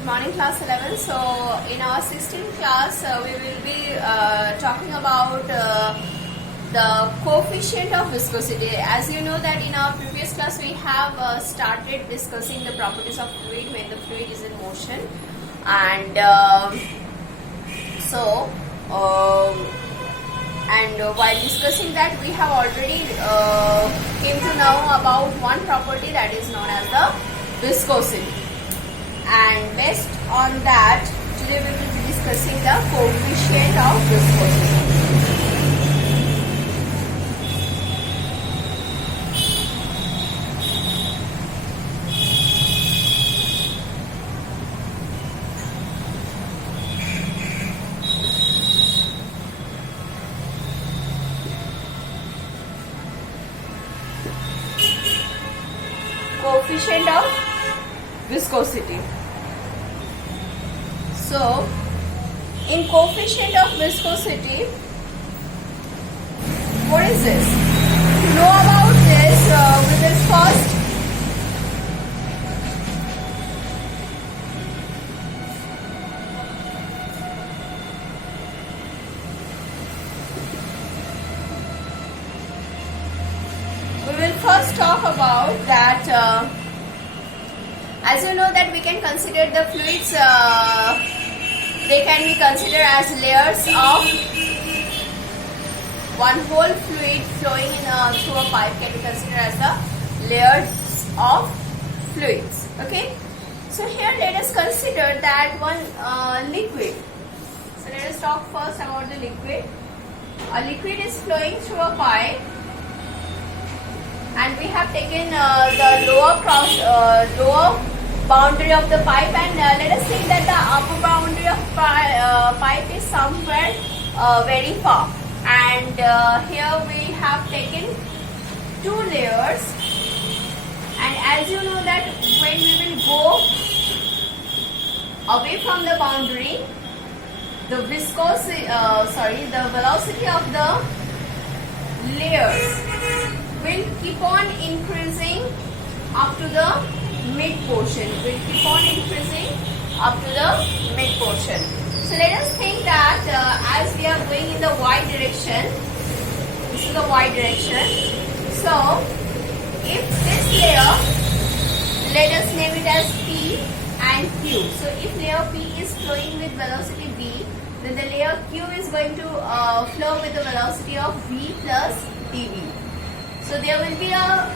Good morning, class 11. So in our 16th class, we will be talking about the coefficient of viscosity. As you know that in our previous class we have started discussing the properties of fluid when the fluid is in motion, and while discussing that, we have already came to know about one property that is known as the viscosity. And based on that, today we will be discussing the coefficient of viscosity. Coefficient of viscosity. So, in coefficient of viscosity, what is this? To know about this, we will first talk about that. As you know that we can consider the fluids, they can be considered as layers of one whole fluid flowing through a pipe can be considered as the layers of fluids. Okay, so here let us consider that one liquid. So let us talk first about the liquid. A liquid is flowing through a pipe, and we have taken the lower boundary of the pipe, and let us think that the upper boundary of pipe is somewhere very far, and here we have taken two layers, and as you know that when we will go away from the boundary, the velocity of the layers will keep on increasing up to the mid portion. So let us think that as we are going in the y direction, this is the y direction. So if this layer, let us name it as P and Q. So if layer P is flowing with velocity v, then the layer Q is going to flow with the velocity of v plus dv. So there will be a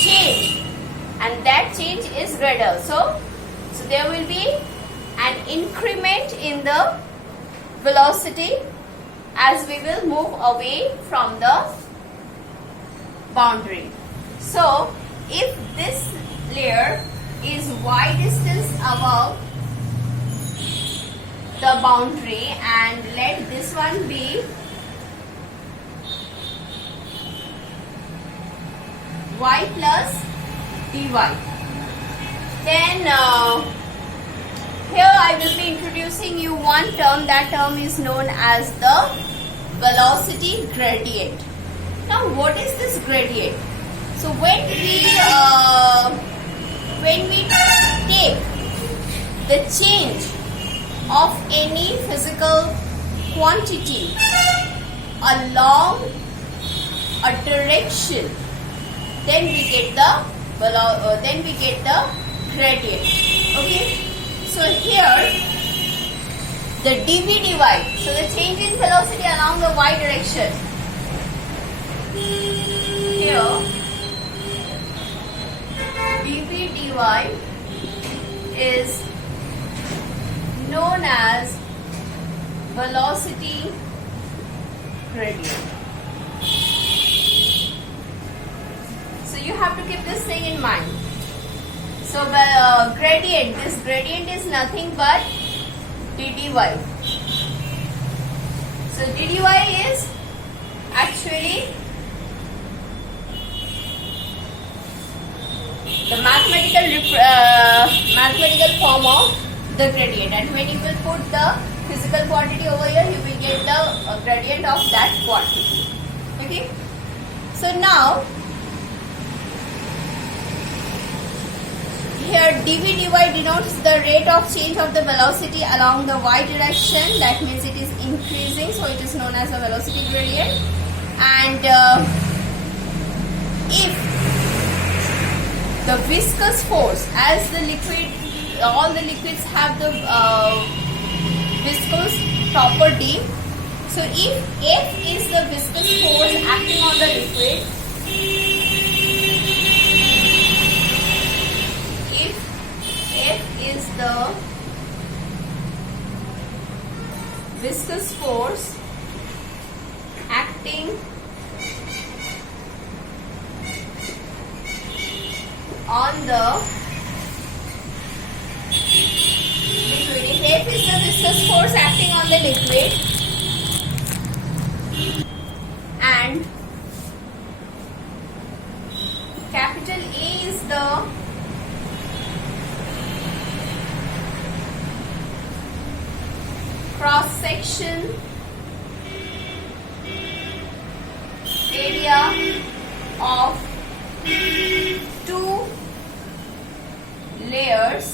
change, and that change is radial. So there will be an increment in the velocity as we will move away from the boundary. So if this layer is y distance above the boundary, and let this one be y plus dy, then here I will be introducing you one term. That term is known as the velocity gradient. Now what is this gradient? So when we take the change of any physical quantity along a direction, then we get the gradient. Okay, so here the dv dy, so the change in velocity along the y direction, here dv dy is known as velocity gradient. You have to keep this thing in mind. So gradient, this gradient is nothing but ddy. So ddy is actually the mathematical form of the gradient, and when you will put the physical quantity over here, you will get the gradient of that quantity. Okay. So now here dV dy denotes gives the rate of change of the velocity along the y direction. That means it is increasing, so it is known as a velocity gradient. And if the viscous force, as the liquid, all the liquids have the viscous property. So if F is the viscous force acting on the liquid, if F is the viscous force acting on the liquid, if F is the viscous force acting on the liquid and capital A is the cross section area of two layers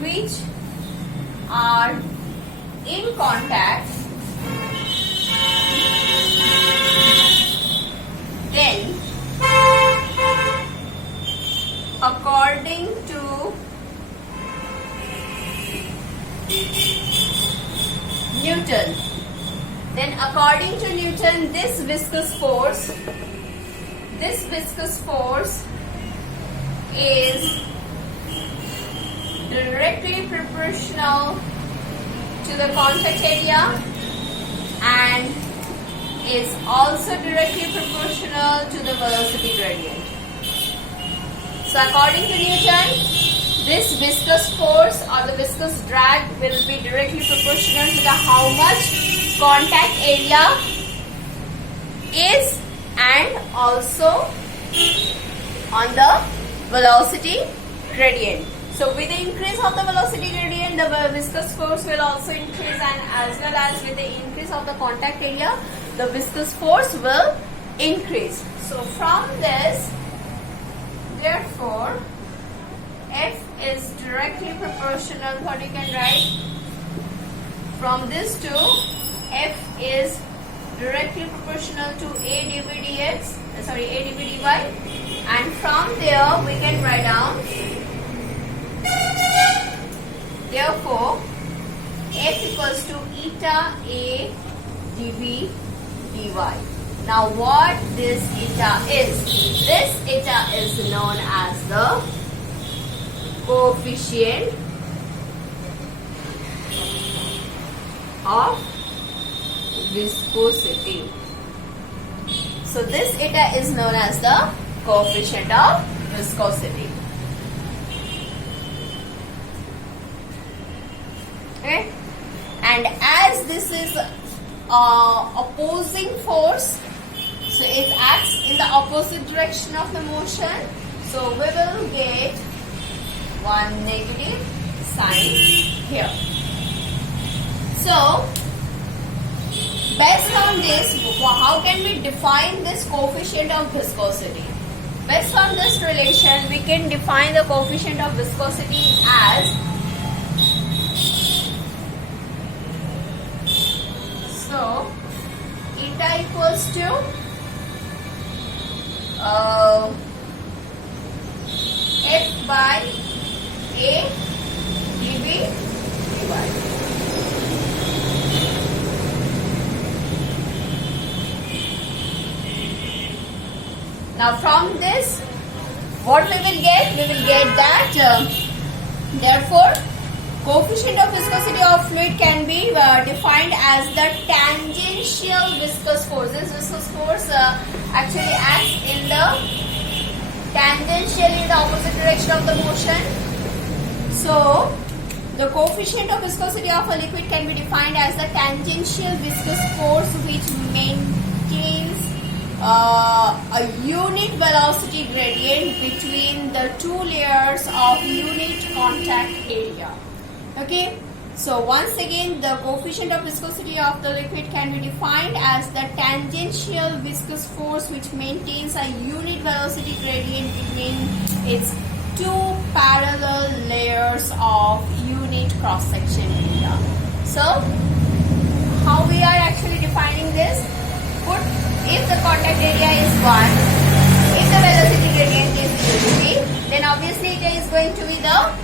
which are in contact, then according to Newton, this viscous force is directly proportional to the contact area and is also directly proportional to the velocity gradient. So according to Newton, this viscous force or the viscous drag will be directly proportional to the how much contact area is and also on the velocity gradient. So with the increase of the velocity gradient, the viscous force will also increase, and as well as with the increase of the contact area, the viscous force will increase. So from this, therefore, F is directly proportional. What you can write from this to F is directly proportional to A dv dx, A dv dy, and from there we can write down, therefore F equals to eta A dv dy. Now what this eta is? This eta is known as the coefficient of viscosity. So this eta is known as the coefficient of viscosity. Okay? And as this is opposing force, so it acts in the opposite direction of the motion, so we will get one negative sign here. So based on this, how can we define this coefficient of viscosity? Based on this relation, we can define the coefficient of viscosity as eta equals to F by A dv dy. Now from this, what we will get? We will get that therefore coefficient of viscosity of fluid can be defined as the tangential viscous force. This viscous force actually acts in the tangentially in the opposite direction of the motion. So the coefficient of viscosity of a liquid can be defined as the tangential viscous force which maintains a unit velocity gradient between the two layers of unit contact area. Okay, so once again, the coefficient of viscosity of the liquid can be defined as the tangential viscous force which maintains a unit velocity gradient between its two parallel cross section area. So how we are actually defining this? Put if the contact area is 1, if the velocity gradient is uv, then obviously it is going to be the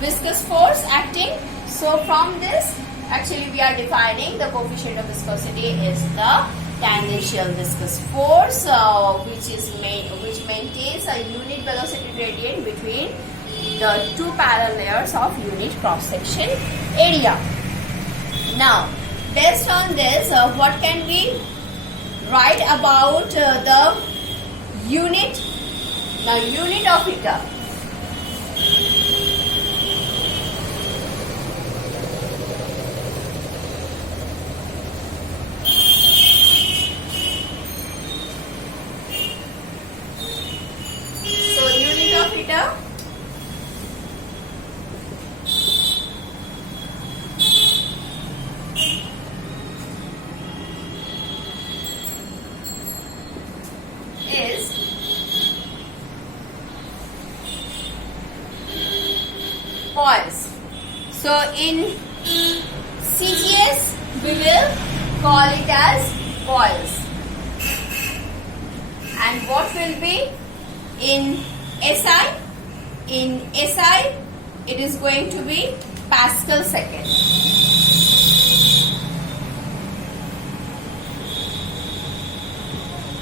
viscous force acting. So from this, actually we are defining the coefficient of viscosity is the tangential viscous force, which maintains a unit velocity gradient between the two parallel layers of unit cross section area. Now, based on this, what can we write about the unit? Now, unit of eta. So, unit of eta is poise. So in CGS we will call it as poise. And what will be in SI? In SI it is going to be Pascal second.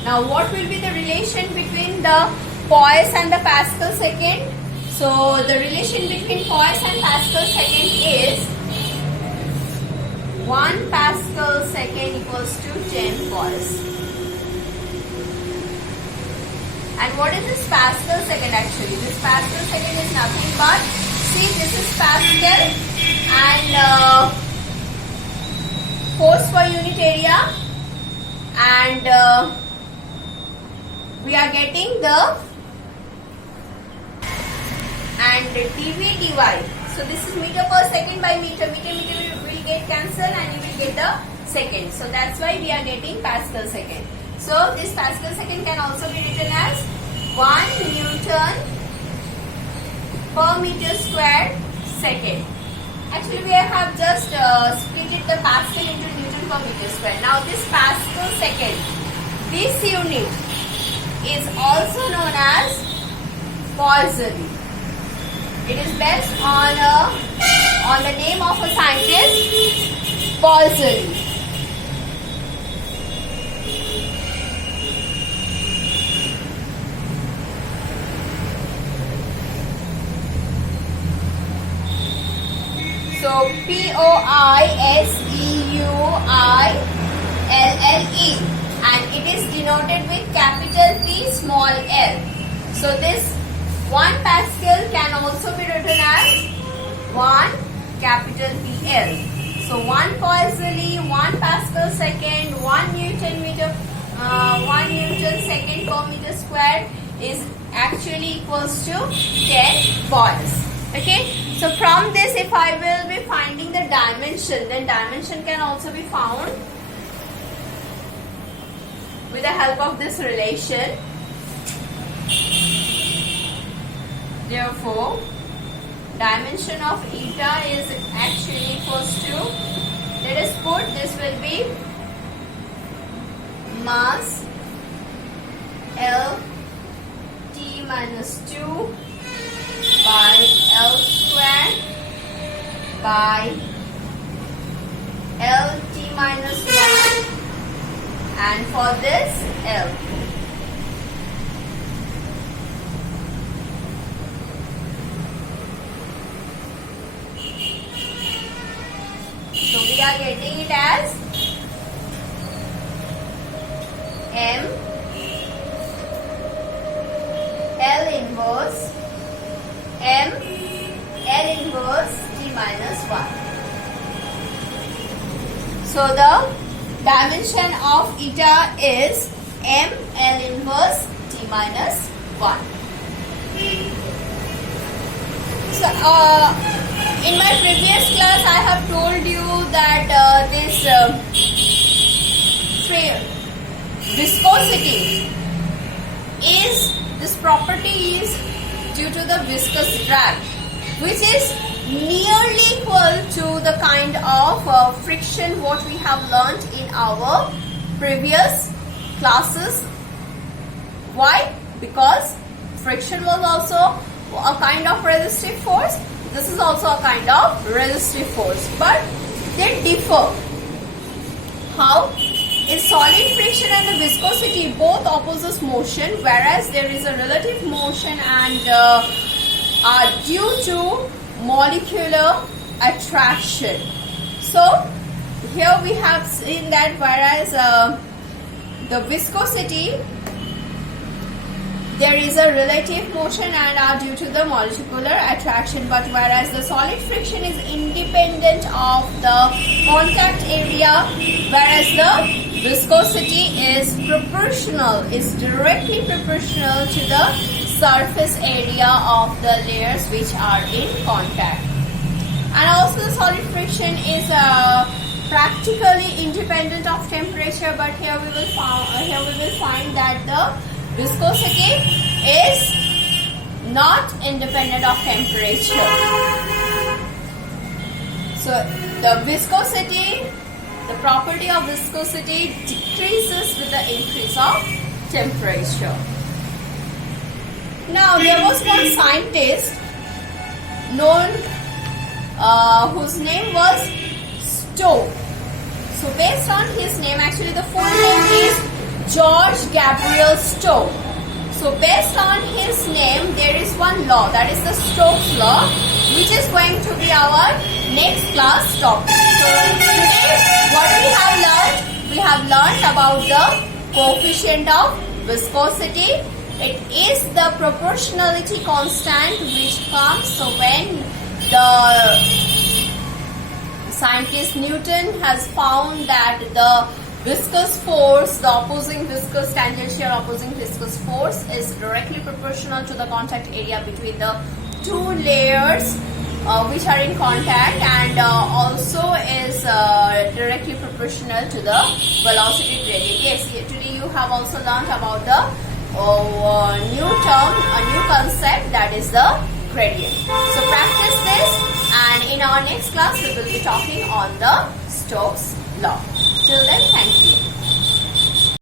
Now what will be the relation between the poise and the Pascal second? So the relation between poise and Pascal second is 1 Pascal second equals to 10 poise. And what is this Pascal second actually? This Pascal second is nothing but, see, this is Pascal and force per unit area, and we are getting the and dV dy. So this is meter per second by meter. Meter will get cancelled and you will get the second. So that's why we are getting Pascal second. So this Pascal second can also be written as 1 Newton per meter squared second. Actually we have just split it the Pascal into Newton per meter squared. Now this Pascal second, this unit is also known as Poisson. It is based on the name of a scientist, Poisson. So Poiseuille, and it is denoted with capital P small l. So this 1 Pascal can also be written as 1 capital PL. So 1 Poiseuille, 1 Pascal second, 1 Newton second per meter squared is actually equals to 10 poise. Okay. So from this, if I will be finding the dimension, then dimension can also be found with the help of this relation. Therefore, dimension of eta is actually equals to, let us put, this will be mass L T minus 2 by L square by L T minus 1, and for this L. So we are getting it as M L inverse M L inverse T minus 1. So the dimension of eta is M L inverse T minus 1. So in my previous class I have told you that this viscosity is, this property is due to the viscous drag, which is nearly equal to the kind of friction what we have learnt in our previous classes. Why? Because friction was also a kind of resistive force. This is also a kind of resistive force, but they differ. How? In solid friction and the viscosity, both opposes motion, whereas there is a relative motion and are due to molecular attraction. So here we have seen that whereas the viscosity, there is a relative motion and are due to the molecular attraction, but whereas the solid friction is independent of the contact area, whereas the viscosity is proportional, is directly proportional to the surface area of the layers which are in contact. And also the solid friction is practically independent of temperature, but here we will find that the viscosity is not independent of temperature. So the viscosity, the property of viscosity decreases with the increase of temperature. Now there was one scientist known whose name was Stokes. So based on his name, actually the full name is George Gabriel Stokes. So based on his name, there is one law, that is the Stokes law, which is going to be our next class topic. So today what we have learned about the coefficient of viscosity. It is the proportionality constant which comes so when the scientist Newton has found that the viscous force, the opposing viscous, tangential opposing viscous force is directly proportional to the contact area between the two layers which are in contact, and also is directly proportional to the velocity gradient. Yes, today you have also learned about the new term, a new concept, that is the gradient. So practice this, and in our next class we will be talking on the Stokes law. Till then, thank you.